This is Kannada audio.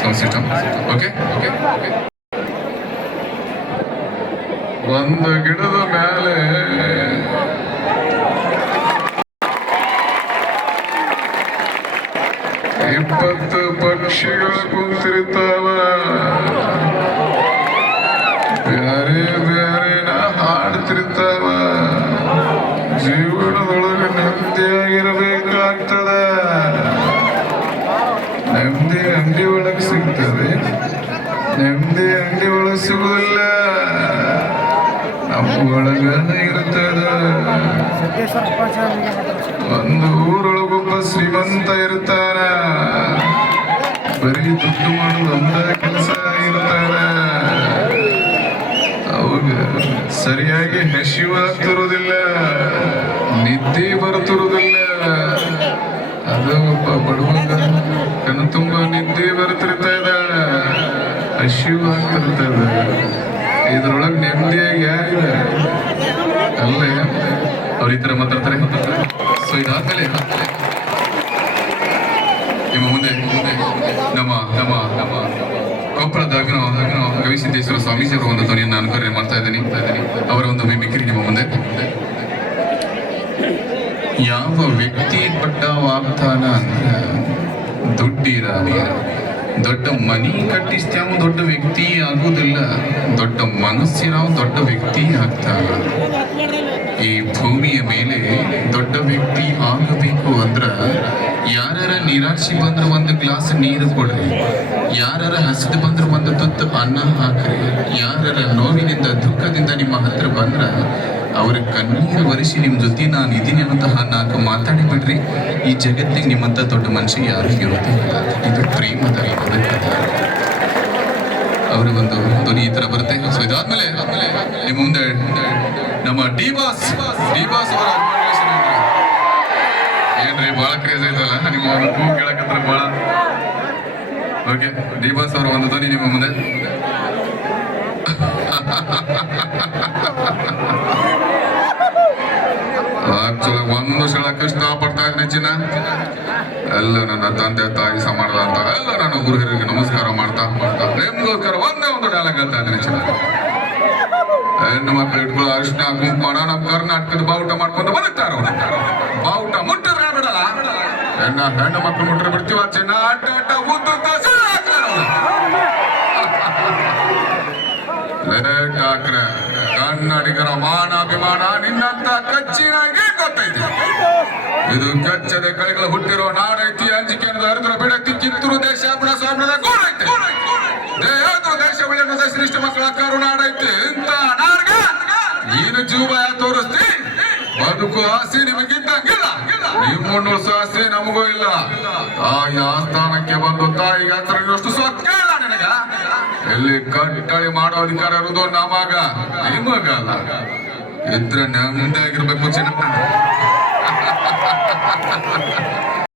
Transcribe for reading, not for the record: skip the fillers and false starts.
Sound system okay. ಒಂದು ಗಿಡದ ಮೇಲೆ ಇಪ್ಪತ್ತು ಪಕ್ಷಿಗಳು ಕುಂತಿರ್ತಾವ. ಬ್ಯಾರೆ ಬ್ಯಾರೆನ ಹಾಡ್ತಿರ್ತಾವ. ಜೀವನದೊಳಗೆ ನೆಮ್ಮದಿಯಾಗಿರಬೇಕಾಗ್ತದ. ನೆಮ್ಮದಿ ಅಂಗಡಿ ಒಳಗೆ ಸಿಗ್ತದೆ, ನೆಮ್ಮದಿ ಅಂಗಡಿ ಒಳಗೆ ಸಿಗುದಿಲ್ಲ, ನಮ್ಮ ಒಳಗ ಇರ್ತದ. ಒಂದು ಊರೊಳಗೊಬ್ಬ ಶ್ರೀಮಂತ ಇರ್ತಾರ, ಬರೀ ದುಡ್ಡು ಮಾಡೋದು ಒಂದ ಕೆಲಸ ಇರ್ತಾರ. ಅವಾಗ ಸರಿಯಾಗಿ ಹಸಿವಾಗ್ತಿರುವುದಿಲ್ಲ, ನಿದ್ದೆ ಬರ್ತಿರುವುದಿಲ್ಲ. ಅದು ಒಬ್ಬ ಬಡವಂಗ ಕಣ್ಣು ತುಂಬ ನಿದ್ದೆ ಬರ್ತಿರ್ತದ, ಹಸಿವಾಗ್ತಿರ್ತದ. ಇದ್ರೊಳಗೆ ನೆಮ್ಮದಿಯಾಗಿ ಯಾರಿದೆ ಅಲ್ಲ. ಅವ್ರ ಈ ತರ ಮಾತಾಡ್ತಾರೆ. ಸೊ ಇದಾದ್ಮೇಲೆ ನಿಮ್ಮ ಮುಂದೆ ನಮ್ಮ ನಮ್ಮ ನಮ್ಮ ಕೊಪ್ಪಳದ ಗವಿಸಿದ್ದೇಶ್ವರ ಸ್ವಾಮೀಜಿಯವರ ಒಂದು ಧ್ವನಿಯನ್ನು ನಾನು ಕರೆ ಮಾಡ್ತಾ ಇದ್ದೀನಿ. ಅವರ ಒಂದು ಮಿಮಿಕ್ರಿ ನಿಮ್ಮ ಮುಂದೆ. ಯಾವ ವ್ಯಕ್ತಿ ಬಡ್ಡವಾಗ್ತಾನ ಅಂದ್ರೆ ದುಡ್ಡಿರಾಗ ದೊಡ್ಡ ಮನಿ ಕಟ್ಟಿಸ್ತಾವ, ದೊಡ್ಡ ವ್ಯಕ್ತಿ ಆಗುವುದಿಲ್ಲ. ದೊಡ್ಡ ಮನಸ್ಸಿನ ದೊಡ್ಡ ವ್ಯಕ್ತಿ ಆಗ್ತಾನ. ಈ ಭೂಮಿಯ ಮೇಲೆ ದೊಡ್ಡ ವ್ಯಕ್ತಿ ಆಗಬೇಕು ಅಂದ್ರ ಯಾರ ನಿರಾಶೆ ಬಂದ್ರ ಒಂದು ಗ್ಲಾಸ್ ನೀರು ಕೊಡ್ರಿ, ಯಾರ ಹಸಿದು ಬಂದ್ರ ಒಂದು ತುತ್ತು ಅನ್ನ ಹಾಕ್ರಿ, ಯಾರ ನೋವಿನಿಂದ ದುಃಖದಿಂದ ನಿಮ್ಮ ಹತ್ರ ಬಂದ್ರ ಅವ್ರ ಕಣ್ಣೀರು ಒರೆಸಿ ನಿಮ್ಮ ಜೊತೆ ನಾನು ಇದೀನಿ ಅನ್ನೋಂತಹ ನಾಲ್ಕು ಮಾತಾಡಿ ಬಿಡ್ರಿ. ಈ ಜಗತ್ತಿಗೆ ನಿಮ್ಮಂತ ದೊಡ್ಡ ಮನುಷ್ಯ ಯಾರು ಇರೋದಿಲ್ಲ. ಇದು ಪ್ರೇಮದ ಅವರ ಒಂದು ಧ್ವನಿ ಈ ತರ ಬರುತ್ತೆ. ಸೊ ಇದಾದ್ಮೇಲೆ ನಿಮ್ಮ ಮುಂದೆ ನಮ್ಮ ಡಿ ಬಾಸ್ ಅವರ ಏನ್ರಿ ಬಹಳ ಕ್ರೇಜ್ ಐತಲ್ಲ ನಿಮ್ಮ ಒಂದು ಹೂ ಕೇಳಕಂದ್ರೆ ಬಹಳ ಓಕೆ. ಡಿ ಬಾಸ್ ಅವರ ಒಂದು ಧ್ವನಿ ನಿಮ್ಮ ಮುಂದೆ. ಆಕ್ಚುಲಿ ಒಂದು ಸಲ ಕಷ್ಟ ಪಡ್ತಾ ಇದ್ದೀನಿ ಚಿನ್ನ. ಎಲ್ಲ ನನ್ನ ತಂದೆ ತಾಯಿ ಸಮಾನ ಅಂತ ಎಲ್ಲ ನಾನು ಗುರು ಹಿರಿಯರಿಗೆ ನಮಸ್ಕಾರ ಮಾಡ್ತಾ ನಿಮ್ಗೋಸ್ಕರ ಒಂದೇ ಒಂದು ಡೈಲಾಗ್ ಹೇಳ್ತಾ ಇದ್ದೀನಿ ಚಿನ್ನ. ಹೆಣ್ಣು ಮಕ್ಕಳು ಇಟ್ಕೊಳ್ಳೋ ಅರಿಶಿನ ಕುಂಕುಮ ನಮ್ಮ ಕರ್ನಾಟಕದ ಬಾವುಟ ಮಾಡ್ಕೊಂಡು ಬದುಕ್ತಾರ. ಬಾವುಟ ಮುಟ್ಟರೆ ಬಿಡಲ್ಲ, ಹೆಣ್ಣು ಮಕ್ಕಳು ಮುಟ್ಟರೆ ಬಿಡ್ತೀವ ಚಿನ್ನ. ಅಡ್ಡ ಉದ್ದ ಹಾಕ್ರೆ ಕನ್ನಡಿಗರ ಮಾನಾಭಿಮಾನ ನಿನ್ನಂತ ಕಚ್ಚಿನಾಗೆ ಗೊತ್ತೈತಿ. ಇದು ಕಚ್ಚದೆ ಕಳೆಗಳ ಹುಟ್ಟಿರೋ ನಾಡೈತಿ. ಅಂಜಿಕೆ ಅನ್ನೋದು ಅರಿದ್ರ ಬಿಡೈತಿ. ಕಿತ್ತೂರು ದೇಶ ಬುಡ ಸ್ವಾಮ್ಯದ ಗೋಡೈತಿ. ದೇಶ ಉಳಿದ ಶ್ರೇಷ್ಠ ಮಕ್ಕಳ ಕರುನಾಡೈತಿ. ಇಂತ ನಾಡ್ಗೆ ನೀನು ಜೀವ ತೋರಿಸ್ತಿ. ಬದುಕು ಆಸೆ ನಿಮಗಿದ್ದಂಗಿಲ್ಲ, ನೀವು ಮುನ್ನೂರು ಆಸೆ ನಮಗೂ ಇಲ್ಲ. ತಾಯಿ ಆಸ್ಥಾನಕ್ಕೆ ಬಂದು ತಾಯಿಗೆ ಹತ್ರ ಇನ್ನಷ್ಟು ಸ್ವತ್ತು ಇಲ್ಲ ನಿನಗ. ಎಲ್ಲಿ ಕಟ್ಟಳಿ ಮಾಡೋ ಅಧಿಕಾರ ಇರುವುದು ನಮಗ, ನಿಮಗಲ್ಲ. ಇದ್ರೆ ನೆಮ್ಮದಿಯಾಗಿರ್ಬೇಕು ಚಿನ್ನ.